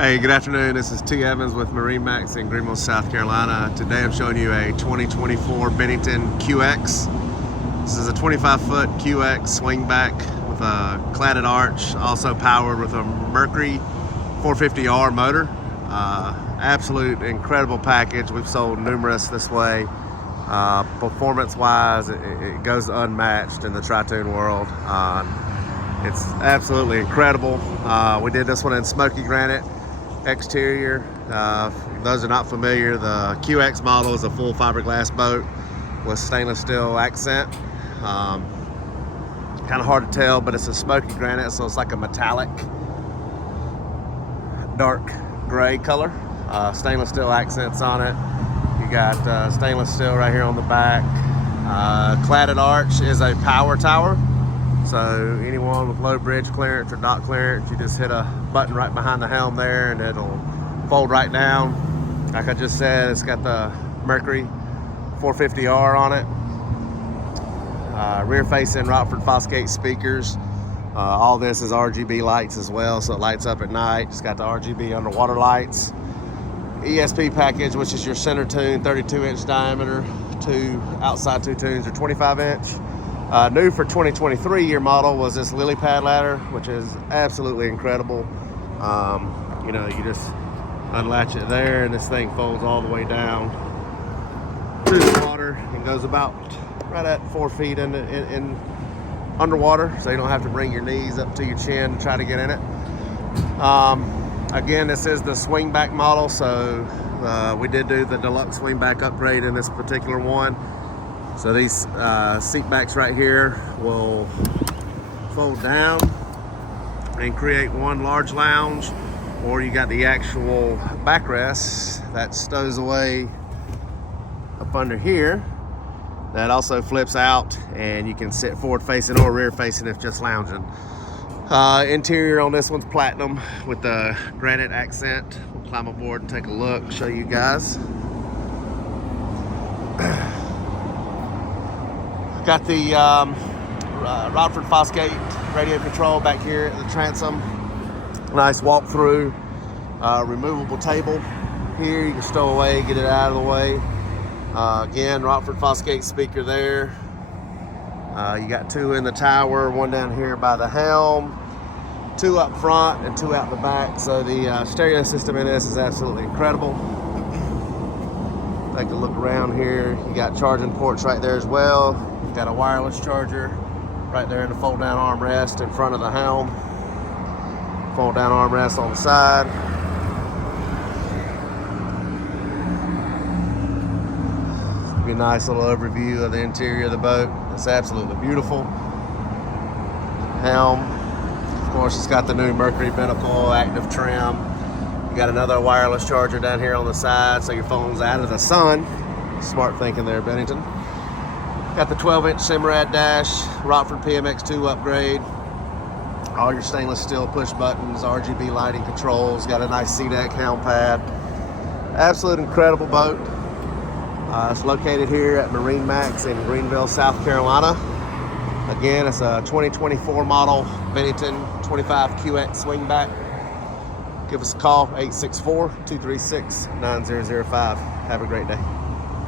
Hey, good afternoon. This is T. Evans with MarineMax in Greenville, South Carolina. Today I'm showing you a 2024 Bennington QX. This is a 25-foot QX swingback with a cladded arch, also powered with a Mercury 450R motor. Absolute incredible package. We've sold numerous this way. Performance-wise, it goes unmatched in the tri-toon world. It's absolutely incredible. We did this one in smoky granite exterior. For those who are not familiar, the QX model is a full fiberglass boat with stainless steel accent. Kind of hard to tell, but it's a smoky granite, so it's like a metallic dark gray color. Stainless steel accents on it. You got stainless steel right here on the back. Cladded arch is a power tower. So anyone with low bridge clearance or dock clearance, you just hit a button right behind the helm there and it'll fold right down. Like I just said, it's got the Mercury 450R on it. Rear facing Rockford Fosgate speakers. All this is RGB lights as well, so it lights up at night. It's got the RGB underwater lights. ESP package, which is your center tune, 32-inch diameter. Two outside two tunes are 25-inch. New for 2023 year model was this lily pad ladder, which is absolutely incredible. You know, you just unlatch it there and this thing folds all the way down through the water and goes about right at 4 feet in underwater, so you don't have to bring your knees up to your chin to try to get in it. Again, this is the swingback model, so we did do the deluxe swingback upgrade in this particular one. So these seat backs right here will fold down and create one large lounge, or you got the actual backrest that stows away up under here. That also flips out and you can sit forward facing or rear facing if just lounging. Interior on this one's platinum with the granite accent. We'll climb aboard and take a look, show you guys. Got the Rockford Fosgate radio control back here at the transom. Nice walk-through, removable table here. You can stow away, get it out of the way. Again, Rockford Fosgate speaker there. You got two in the tower, one down here by the helm, two up front and two out the back. So the stereo system in this is absolutely incredible. Take a look around here. You got charging ports right there as well. Got a wireless charger right there in the fold down armrest in front of the helm. Fold down armrest on the side. Be a nice little overview of the interior of the boat. It's absolutely beautiful. Helm, of course, it's got the new Mercury Binnacle active trim. You got another wireless charger down here on the side, so your phone's out of the sun. Smart thinking there, Bennington. Got the 12-inch Simrad dash, Rockford PMX2 upgrade. All your stainless steel push buttons, RGB lighting controls. Got a nice C-deck helm pad. Absolute incredible boat. It's located here at MarineMax in Greenville, South Carolina. Again, it's a 2024 model Bennington 25QX swingback. Give us a call, 864-236-9005. Have a great day.